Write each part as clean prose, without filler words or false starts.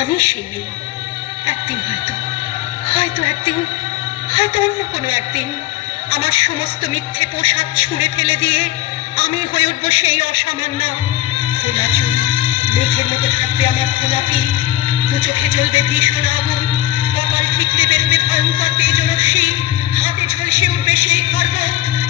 আমি সেই মেয়ে। একদিন হয়তো অন্য কোনো একদিন আমার সমস্ত মিথ্যে পোশাক ছুঁড়ে ফেলে দিয়ে আমি হয়ে উঠবো সেই অসামান্য। খোলা চুল, মেঘের মতো থাকবে আমার খোলাপি, দু চোখে জ্বলবে ভীষণ আগুন, কপাল ঠিকলে বেরোবে ভয়ঙ্কর তেজরশ্মি, হাতে ঝলসে উঠবে সেই খর্গ,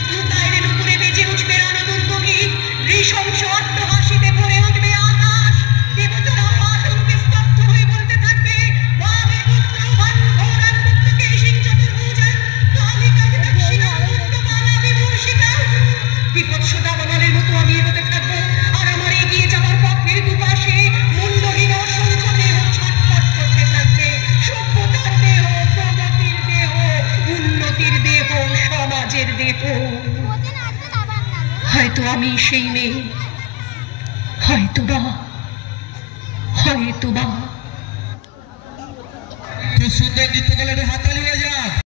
দু পায়ের উপরে বেজে উঠবে রণদুন্দুভি, নৃশংস অট্টহাসিতে ভরে উঠবে আকাশ। দেবতারা আতঙ্কে স্তব্ধ হয়ে বলতে থাকবে, বামে পুত্র বান্ধবরান মুক্তকে সিং চতুর্ভুজান কালিকা দক্ষিণা মুক্তমালা বিভূষিতা। বিভৎস দাবানলের মতো আমি এগোতে থাকবো, আর আমার এগিয়ে যাওয়ার পথের দুপাশে মুন্ডহীন অসংখ্য দেহ ছটফট করতে থাকবে। সভ্যতার দেহ, প্রগতির দেহ, উন্নতির দেহ, সমাজের দেহ। হয়তো আমি সেই মেয়ে, হয়তোবা খুব সুন্দর নৃত্য কলার হাততালি হয়ে যাক।